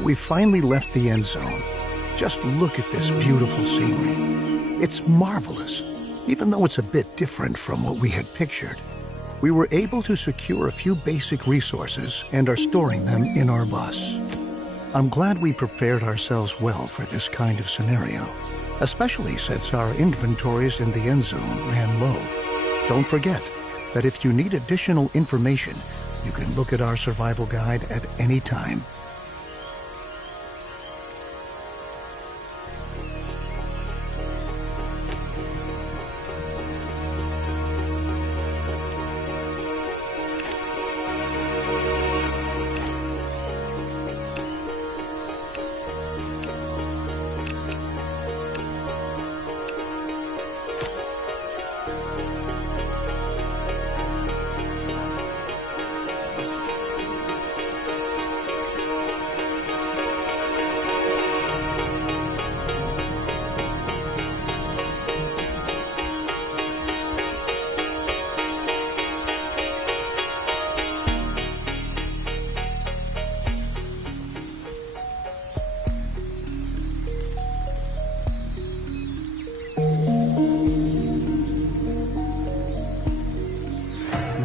We finally left the end zone. Just look at this beautiful scenery. It's marvelous, even though it's a bit different from what we had pictured. We were able to secure a few basic resources and are storing them in our bus. I'm glad we prepared ourselves well for this kind of scenario, especially since our inventories in the end zone ran low. Don't forget that if you need additional information, you can look at our survival guide at any time.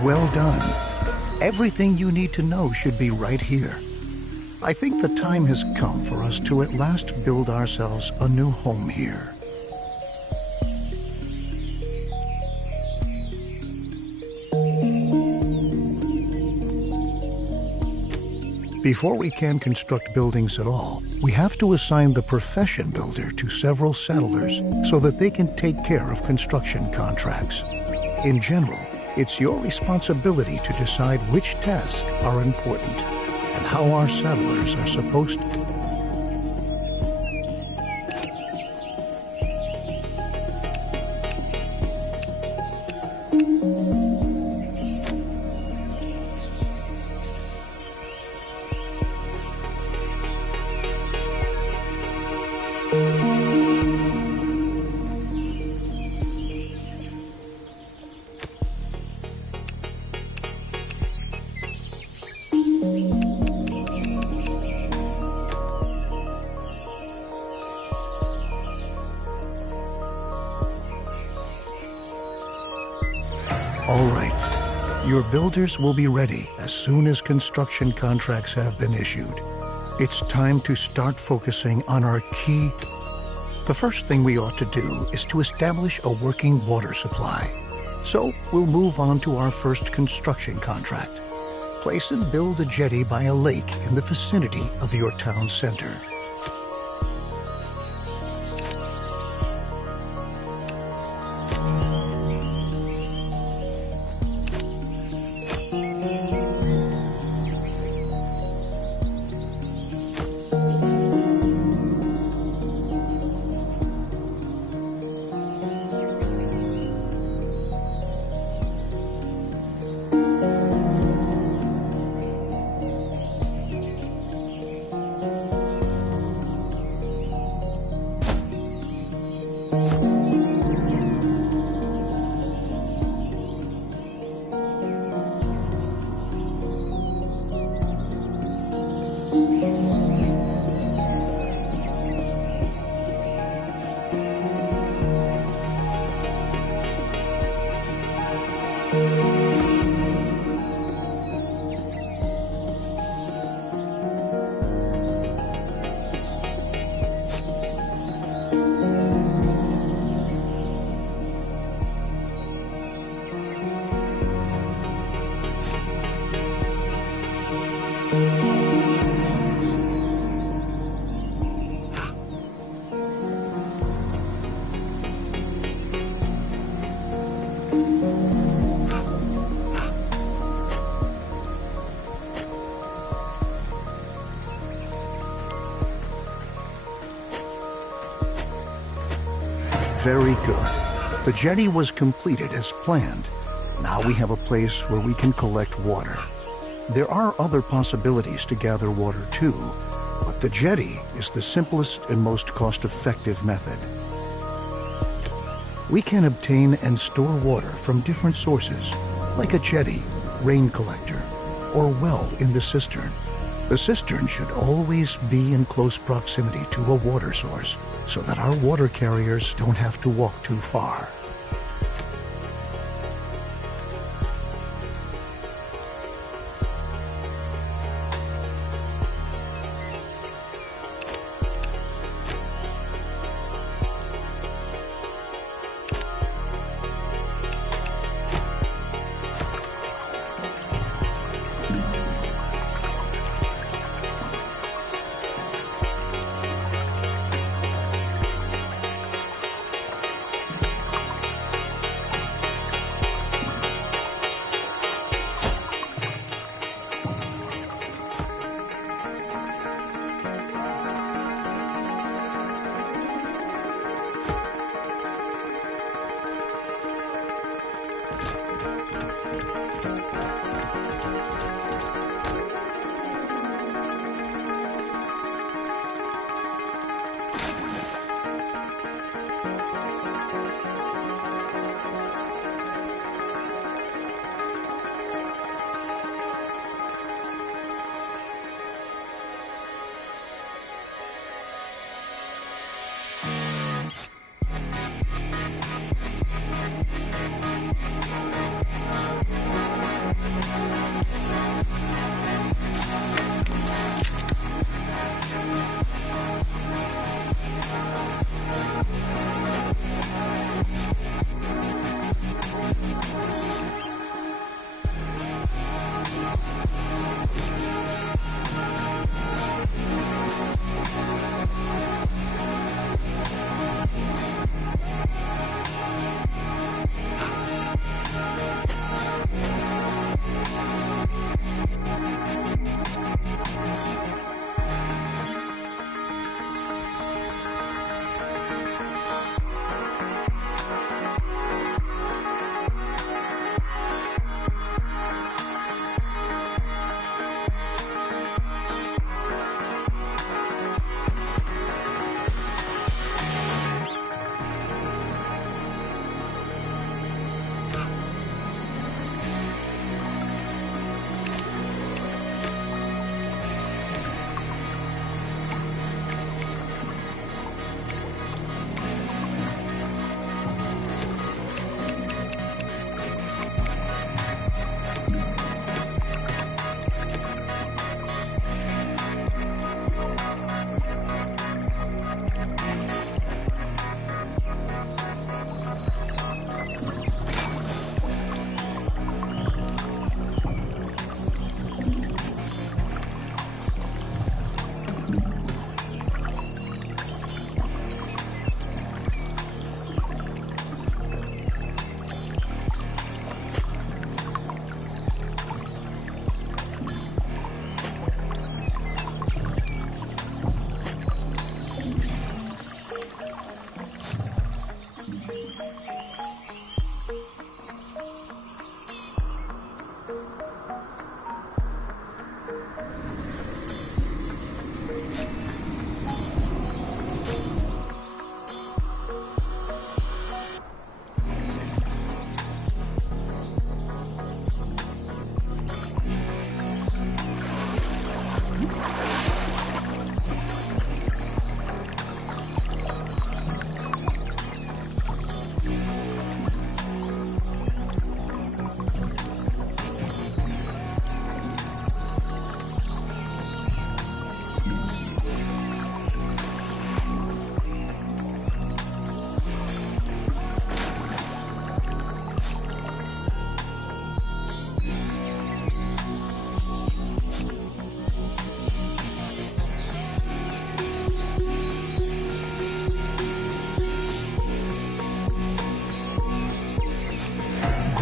Well done. Everything you need to know should be right here. I think the time has come for us to at last build ourselves a new home here. Before we can construct buildings at all, we have to assign the profession builder to several settlers so that they can take care of construction contracts. In general, it's your responsibility to decide which tasks are important and how our settlers are supposed to. All right, your builders will be ready as soon as construction contracts have been issued. It's time to start focusing on our key. The first thing we ought to do is to establish a working water supply. So we'll move on to our first construction contract. Place and build a jetty by a lake in the vicinity of your town center. Very good. The jetty was completed as planned. Now we have a place where we can collect water. There are other possibilities to gather water too, but the jetty is the simplest and most cost-effective method. We can obtain and store water from different sources, like a jetty, rain collector, or well in the cistern. The cistern should always be in close proximity to a water source so that our water carriers don't have to walk too far.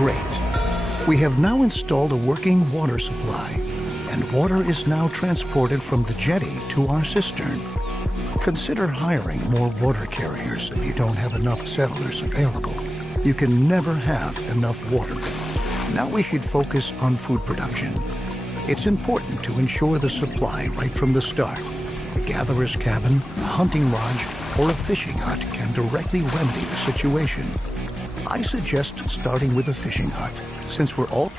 Great. We have now installed a working water supply, and water is now transported from the jetty to our cistern. Consider hiring more water carriers if you don't have enough settlers available. You can never have enough water. Now we should focus on food production. It's important to ensure the supply right from the start. The gatherer's cabin, a hunting lodge, or a fishing hut can directly remedy the situation. I suggest starting with a fishing hut, since we're all...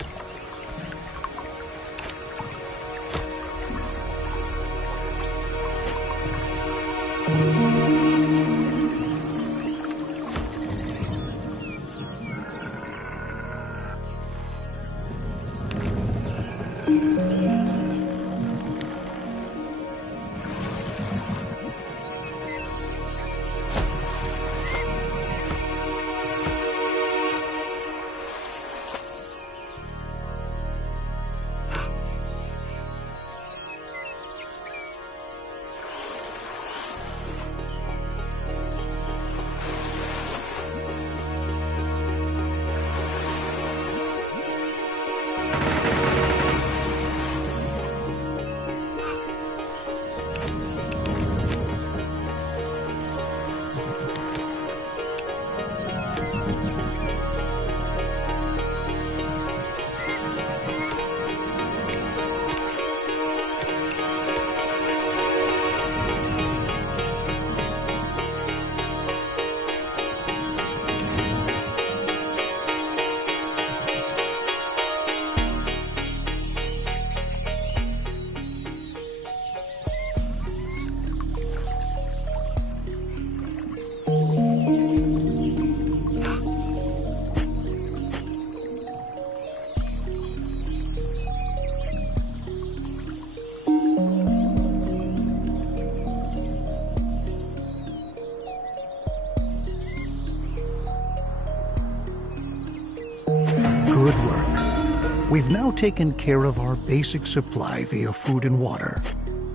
Good work. We've now taken care of our basic supply via food and water.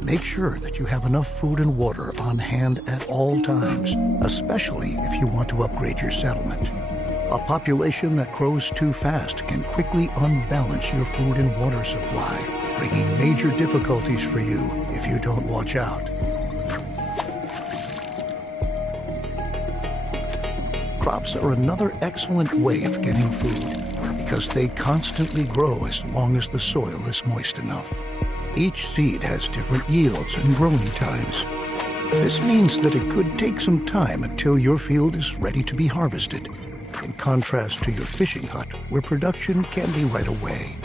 Make sure that you have enough food and water on hand at all times, especially if you want to upgrade your settlement. A population that grows too fast can quickly unbalance your food and water supply, bringing major difficulties for you if you don't watch out. Crops are another excellent way of getting food because they constantly grow as long as the soil is moist enough. Each seed has different yields and growing times. This means that it could take some time until your field is ready to be harvested, in contrast to your fishing hut where production can be right away.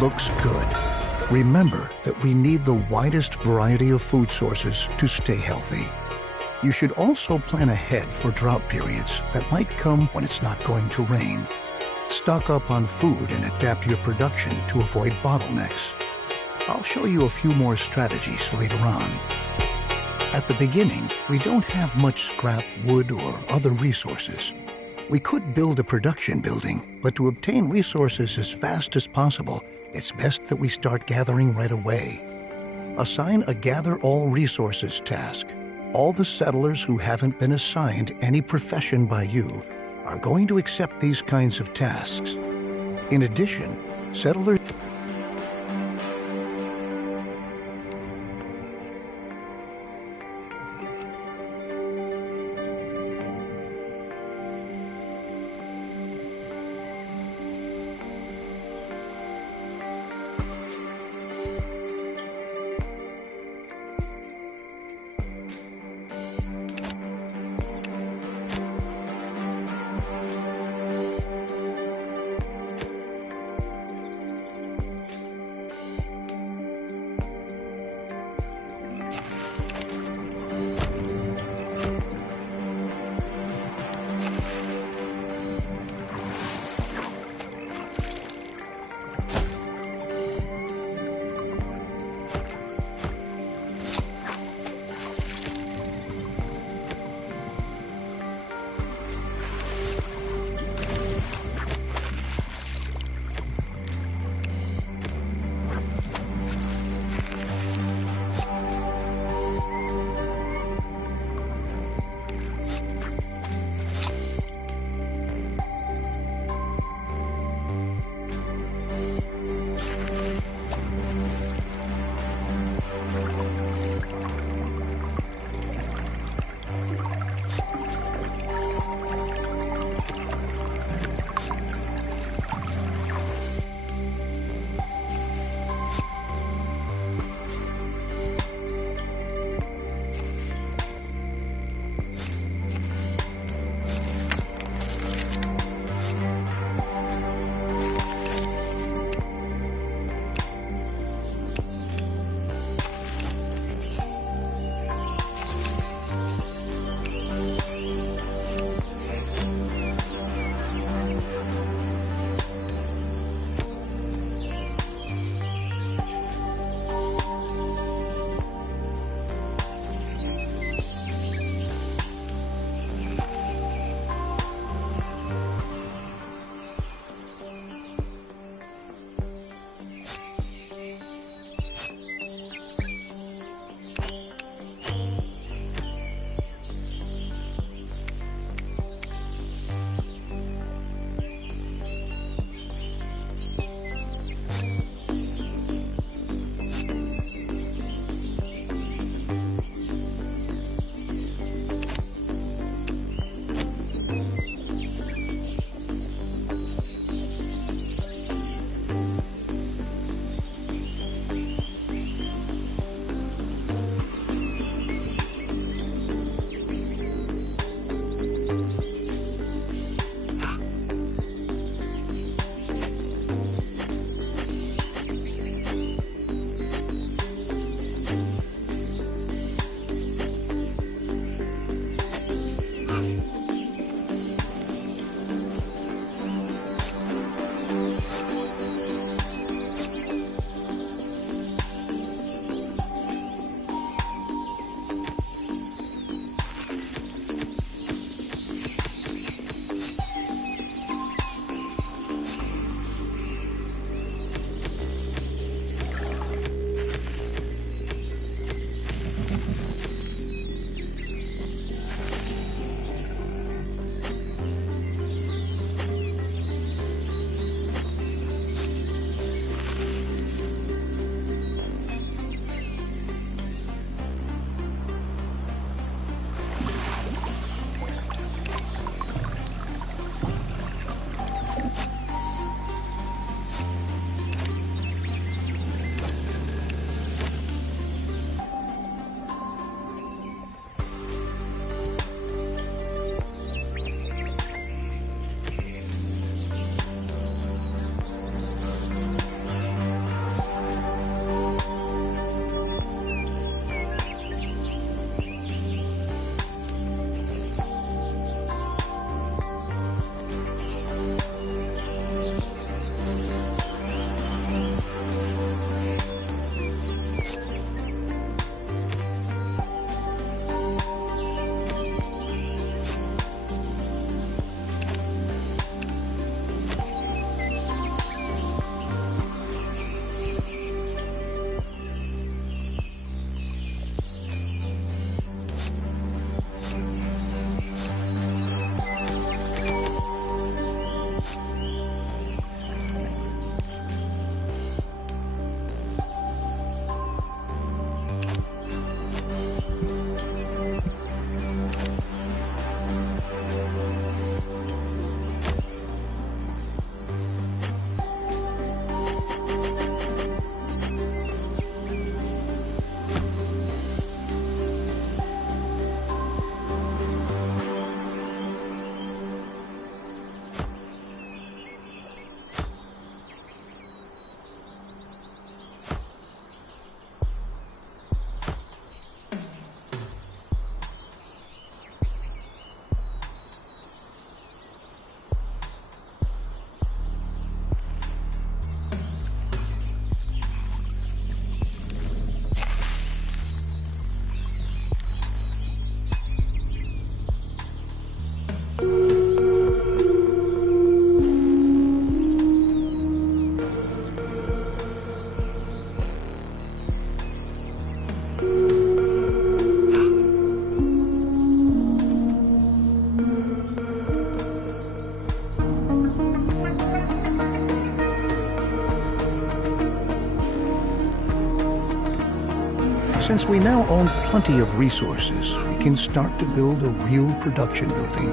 looks good. Remember that we need the widest variety of food sources to stay healthy. You should also plan ahead for drought periods that might come when it's not going to rain. Stock up on food and adapt your production to avoid bottlenecks. I'll show you a few more strategies later on. At the beginning, we don't have much scrap wood or other resources. We could build a production building, but to obtain resources as fast as possible, it's best that we start gathering right away. Assign a Gather All Resources task. All the settlers who haven't been assigned any profession by you are going to accept these kinds of tasks. In addition, settlers Since we now own plenty of resources, we can start to build a real production building.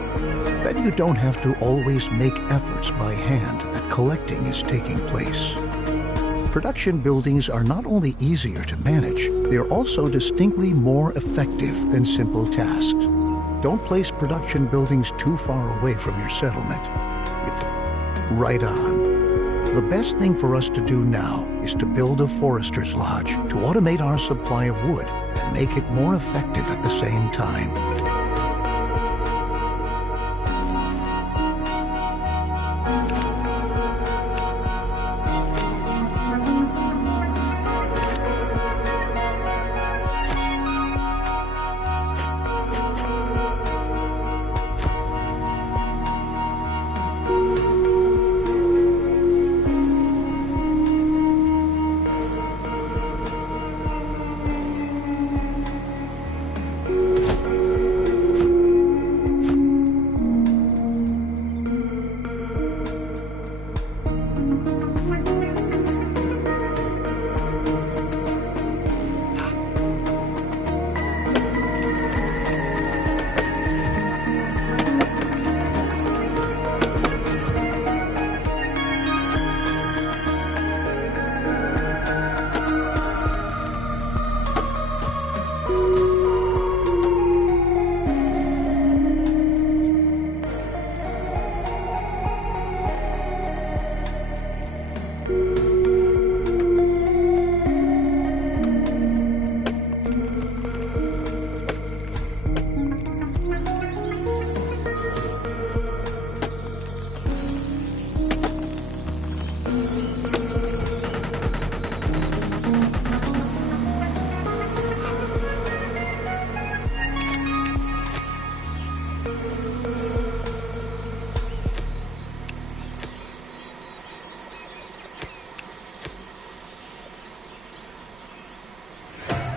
Then you don't have to always make efforts by hand that collecting is taking place. Production buildings are not only easier to manage, they are also distinctly more effective than simple tasks. Don't place production buildings too far away from your settlement. Right on. The best thing for us to do now is to build a forester's lodge to automate our supply of wood and make it more effective at the same time.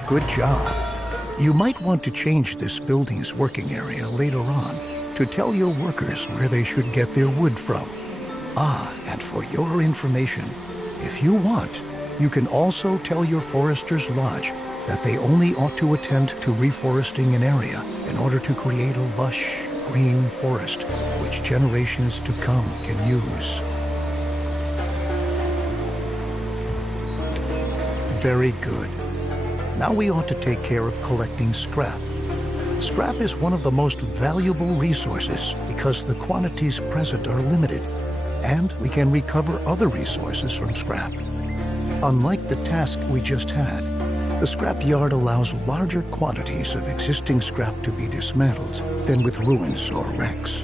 Good job. You might want to change this building's working area later on to tell your workers where they should get their wood from. And for your information, if you want, you can also tell your forester's lodge that they only ought to attend to reforesting an area in order to create a lush, green forest which generations to come can use. Very good. Now we ought to take care of collecting scrap. Scrap is one of the most valuable resources because the quantities present are limited, and we can recover other resources from scrap. Unlike the task we just had, the scrap yard allows larger quantities of existing scrap to be dismantled than with ruins or wrecks.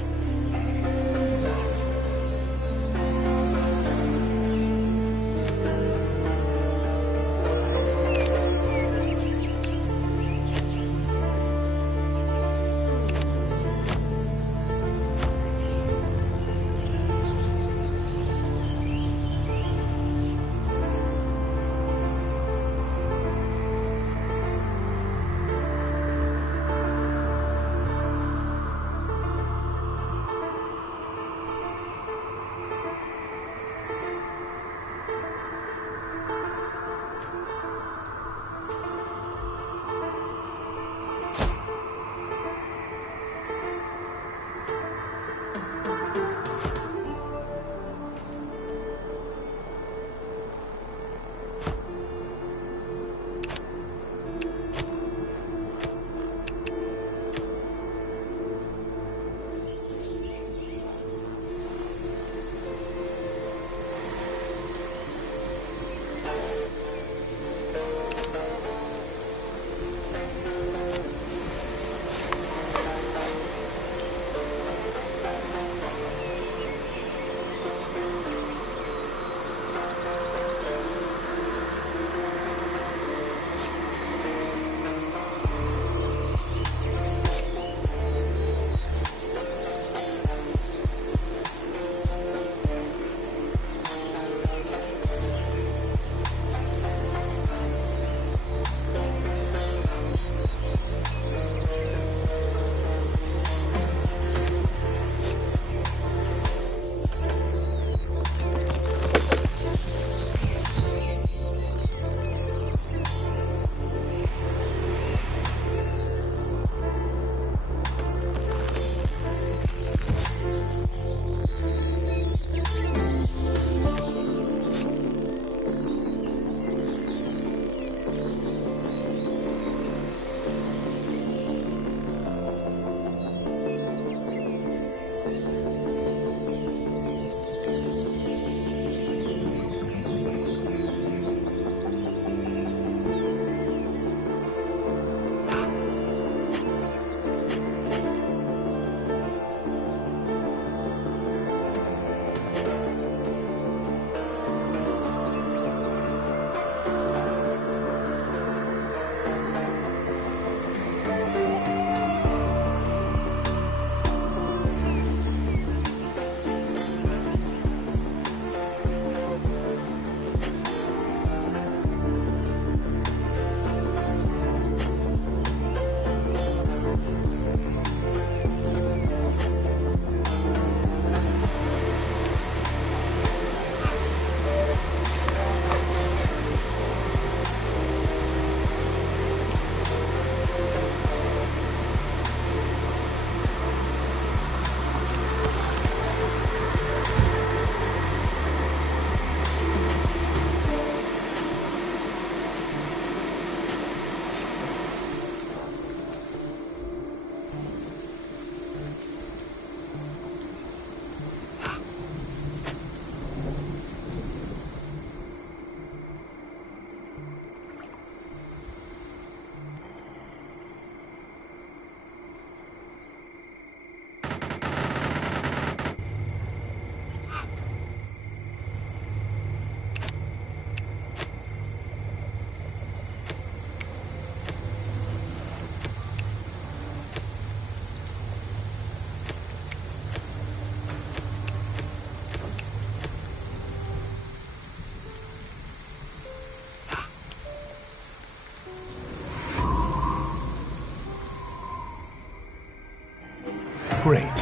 Great.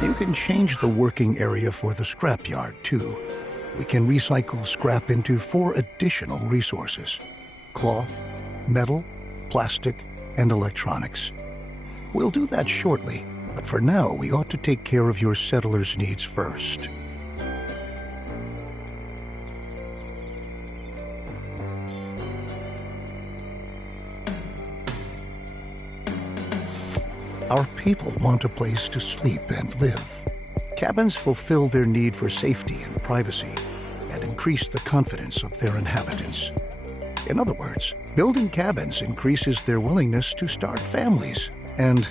You can change the working area for the scrapyard, too. We can recycle scrap into 4 additional resources: cloth, metal, plastic, and electronics. We'll do that shortly, but for now we ought to take care of your settlers' needs first. Our people want a place to sleep and live. Cabins fulfill their need for safety and privacy and increase the confidence of their inhabitants. In other words, building cabins increases their willingness to start families and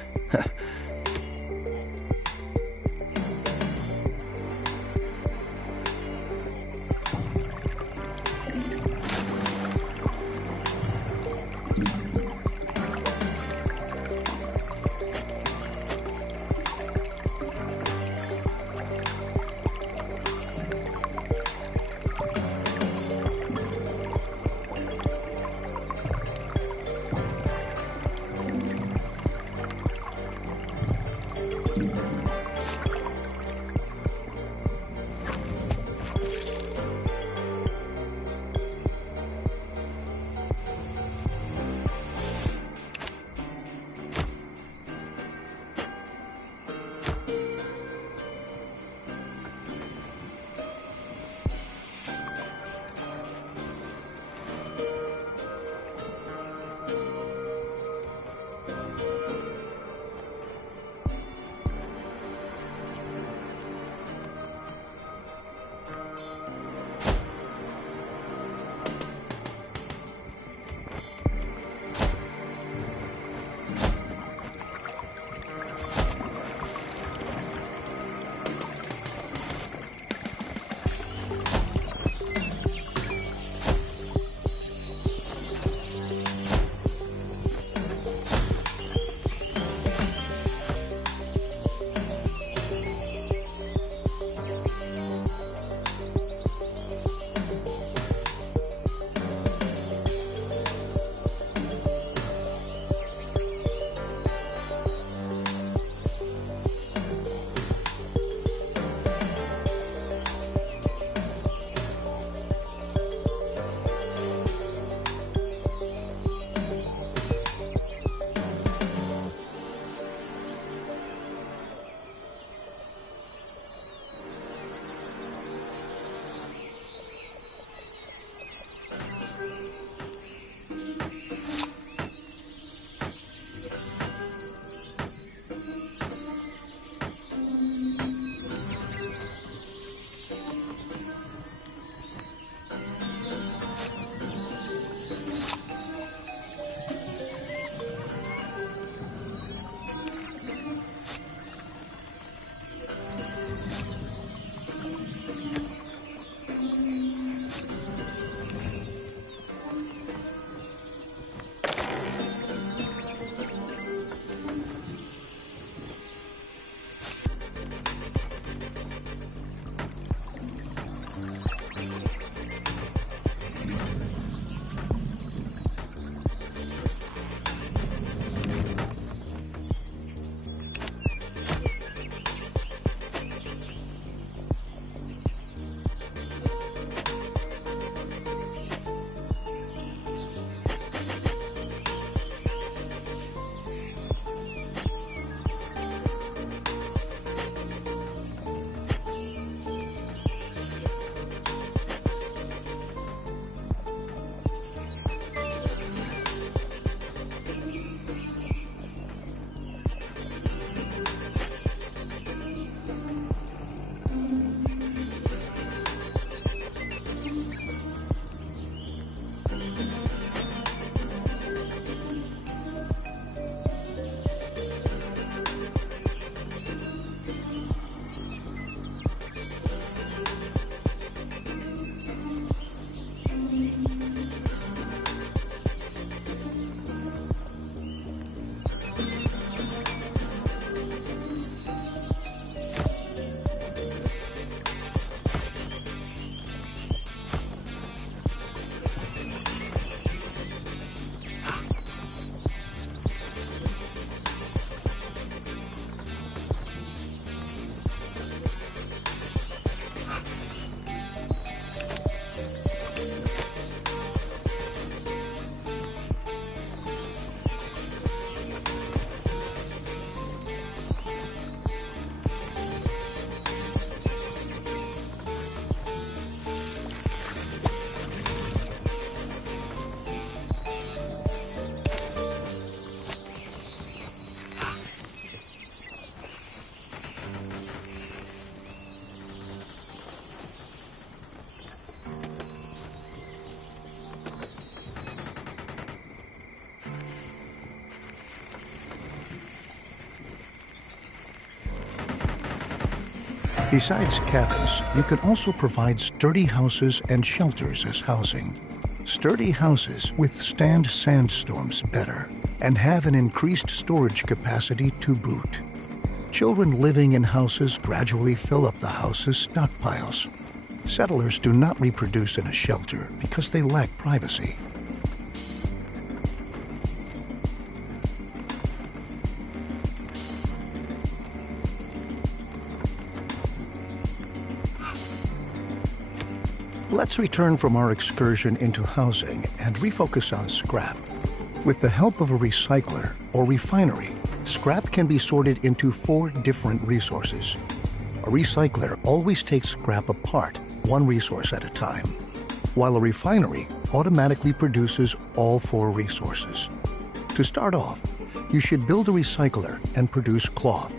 Besides cabins, you can also provide sturdy houses and shelters as housing. Sturdy houses withstand sandstorms better and have an increased storage capacity to boot. Children living in houses gradually fill up the house's stockpiles. Settlers do not reproduce in a shelter because they lack privacy. Let's return from our excursion into housing and refocus on scrap. With the help of a recycler or refinery, scrap can be sorted into 4 different resources. A recycler always takes scrap apart, one resource at a time, while a refinery automatically produces all 4 resources. To start off, you should build a recycler and produce cloth.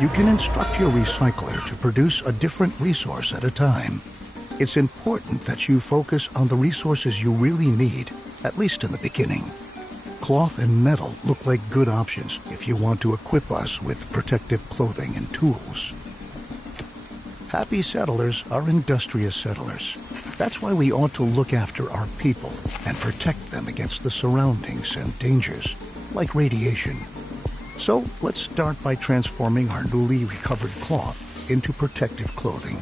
You can instruct your recycler to produce a different resource at a time. It's important that you focus on the resources you really need, at least in the beginning. Cloth and metal look like good options if you want to equip us with protective clothing and tools. Happy settlers are industrious settlers. That's why we ought to look after our people and protect them against the surroundings and dangers, like radiation. So let's start by transforming our newly recovered cloth into protective clothing.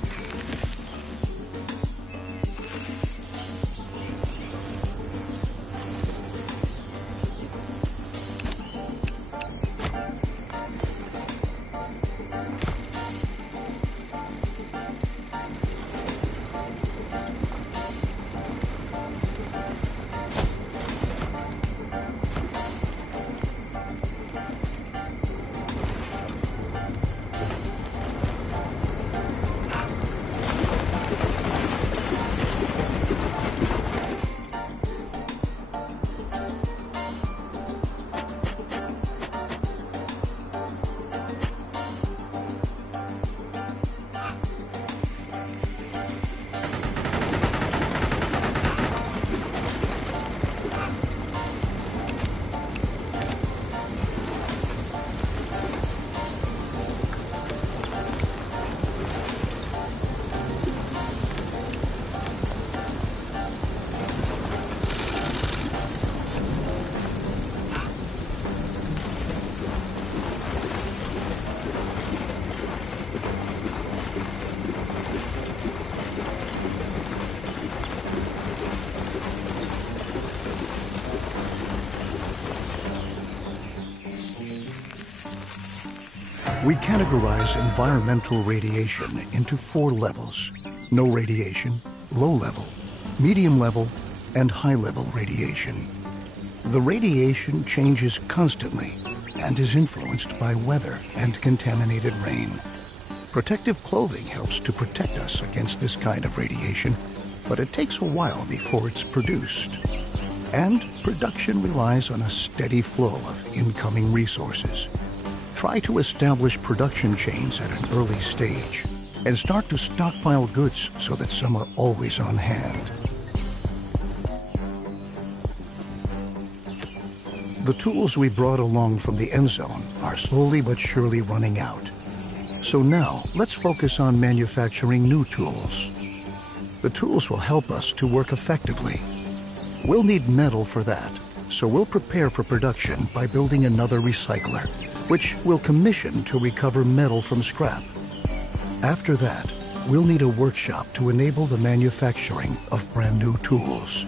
We categorize environmental radiation into 4 levels: no radiation, low level, medium level, and high level radiation. The radiation changes constantly and is influenced by weather and contaminated rain. Protective clothing helps to protect us against this kind of radiation, but it takes a while before it's produced. And production relies on a steady flow of incoming resources. Try to establish production chains at an early stage and start to stockpile goods so that some are always on hand. The tools we brought along from the Endzone are slowly but surely running out. So now, let's focus on manufacturing new tools. The tools will help us to work effectively. We'll need metal for that, so we'll prepare for production by building another recycler, which we'll commission to recover metal from scrap. After that, we'll need a workshop to enable the manufacturing of brand new tools.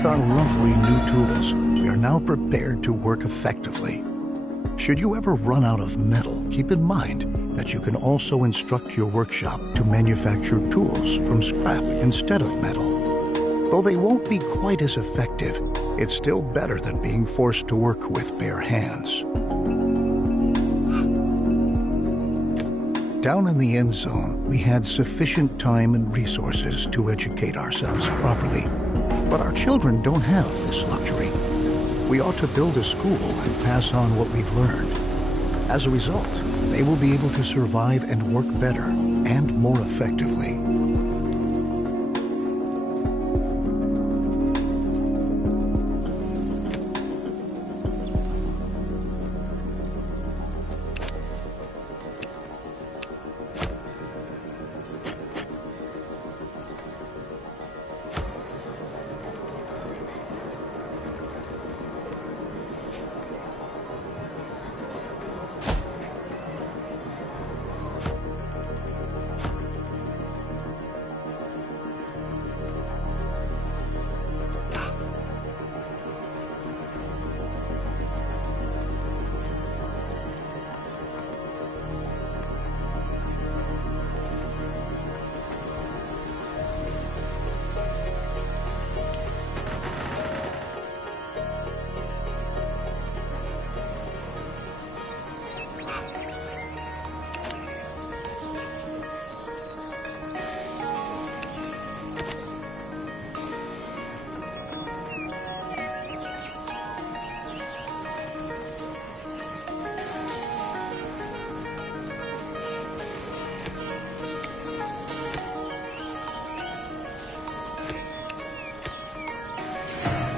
With our lovely new tools, we are now prepared to work effectively. Should you ever run out of metal, keep in mind that you can also instruct your workshop to manufacture tools from scrap instead of metal. Though they won't be quite as effective, it's still better than being forced to work with bare hands. Down in the Endzone, we had sufficient time and resources to educate ourselves properly. But our children don't have this luxury. We ought to build a school and pass on what we've learned. As a result, they will be able to survive and work better and more effectively.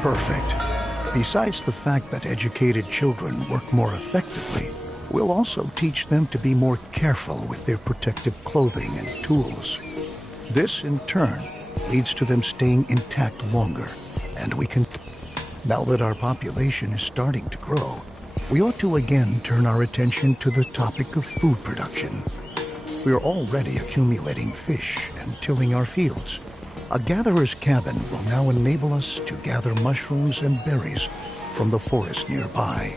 Perfect. Besides the fact that educated children work more effectively, we'll also teach them to be more careful with their protective clothing and tools. This, in turn, leads to them staying intact longer, and we can... Now that our population is starting to grow, we ought to again turn our attention to the topic of food production. We are already accumulating fish and tilling our fields. A gatherer's cabin will now enable us to gather mushrooms and berries from the forest nearby.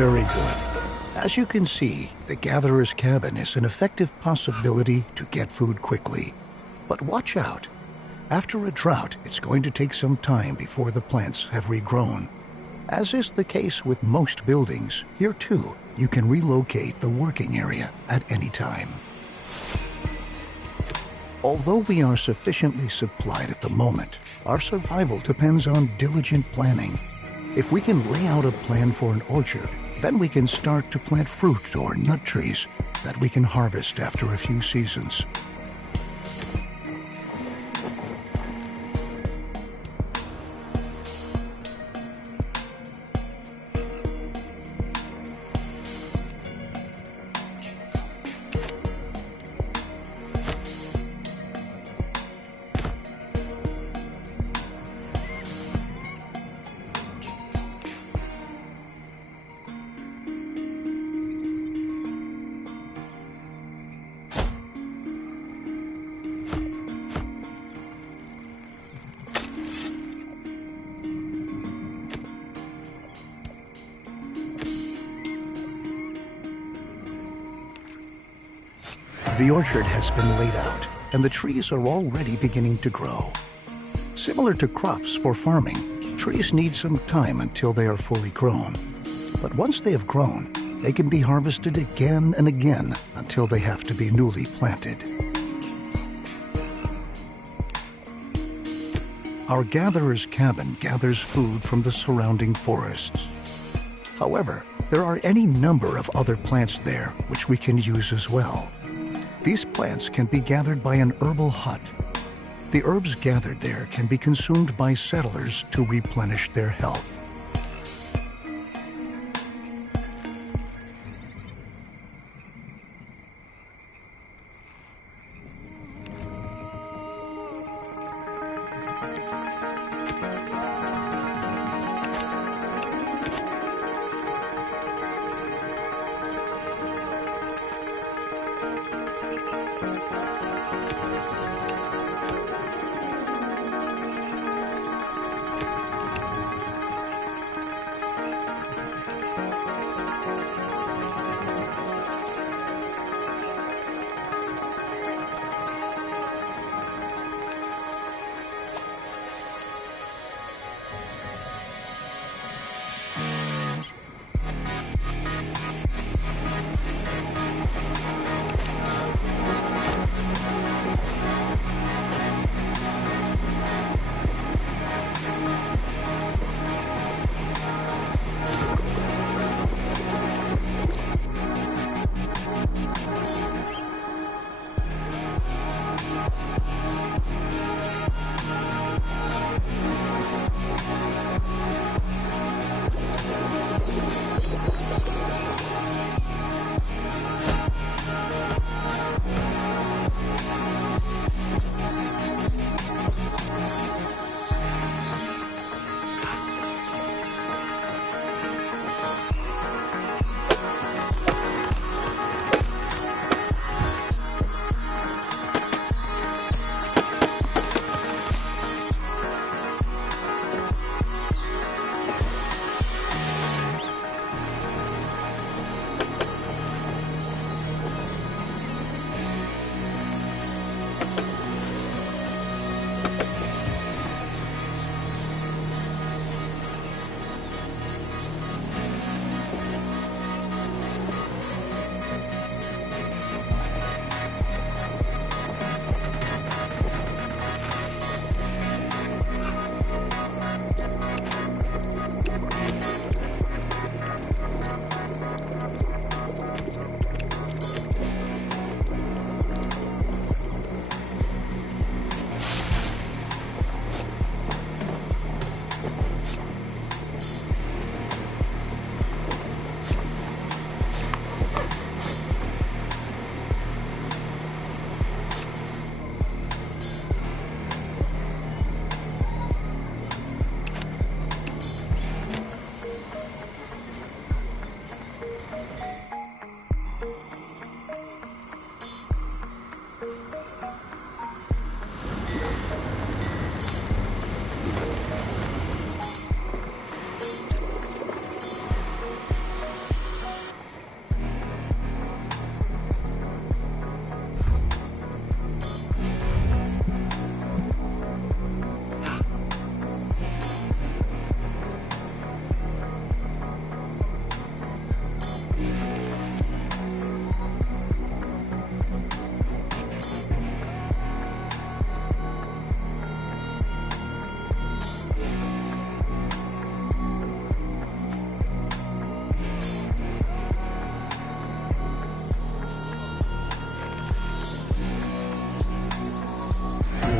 Very good. As you can see, the gatherer's cabin is an effective possibility to get food quickly. But watch out. After a drought, it's going to take some time before the plants have regrown. As is the case with most buildings, here too, you can relocate the working area at any time. Although we are sufficiently supplied at the moment, our survival depends on diligent planning. If we can lay out a plan for an orchard, then we can start to plant fruit or nut trees that we can harvest after a few seasons. The orchard has been laid out, and the trees are already beginning to grow. Similar to crops for farming, trees need some time until they are fully grown. But once they have grown, they can be harvested again and again until they have to be newly planted. Our gatherer's cabin gathers food from the surrounding forests. However, there are any number of other plants there which we can use as well. These plants can be gathered by an herbal hut. The herbs gathered there can be consumed by settlers to replenish their health.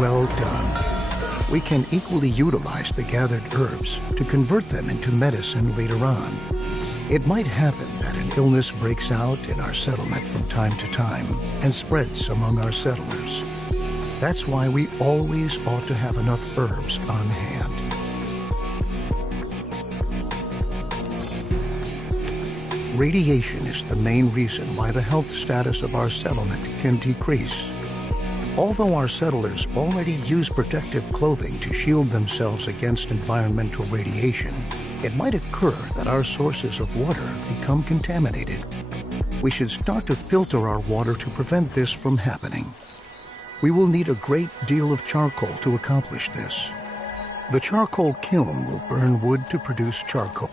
well done. We can equally utilize the gathered herbs to convert them into medicine later on. It might happen that an illness breaks out in our settlement from time to time and spreads among our settlers. That's why we always ought to have enough herbs on hand. Radiation is the main reason why the health status of our settlement can decrease. Although our settlers already use protective clothing to shield themselves against environmental radiation, it might occur that our sources of water become contaminated. We should start to filter our water to prevent this from happening. We will need a great deal of charcoal to accomplish this. The charcoal kiln will burn wood to produce charcoal.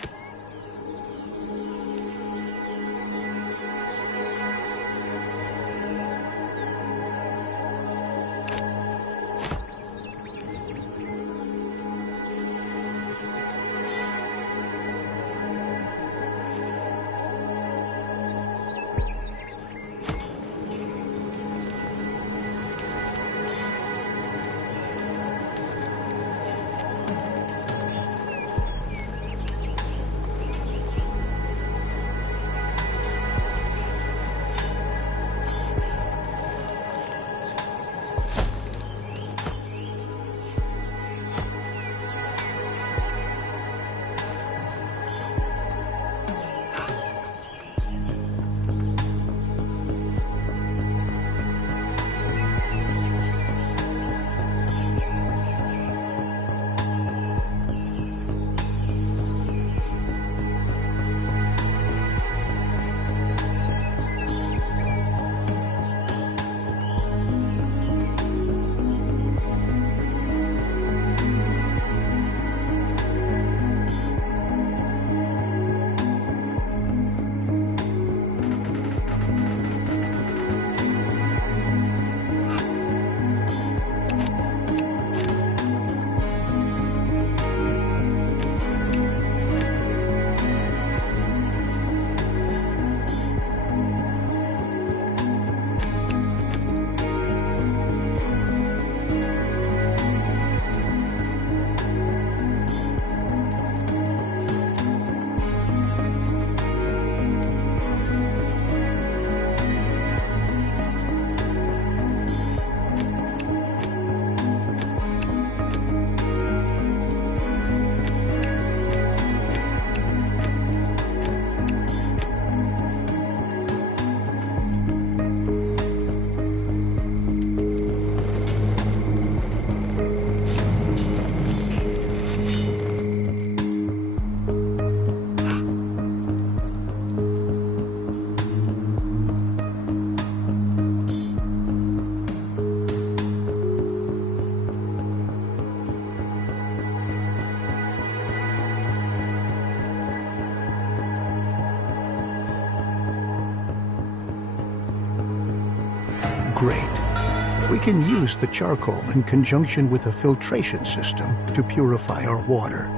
Great. We can use the charcoal in conjunction with a filtration system to purify our water.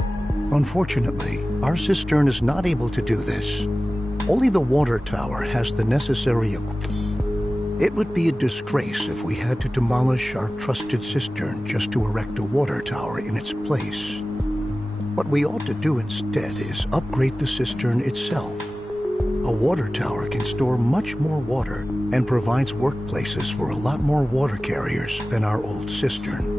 Unfortunately, our cistern is not able to do this. Only the water tower has the necessary equipment. It would be a disgrace if we had to demolish our trusted cistern just to erect a water tower in its place. What we ought to do instead is upgrade the cistern itself. A water tower can store much more water and provides workplaces for a lot more water carriers than our old cistern.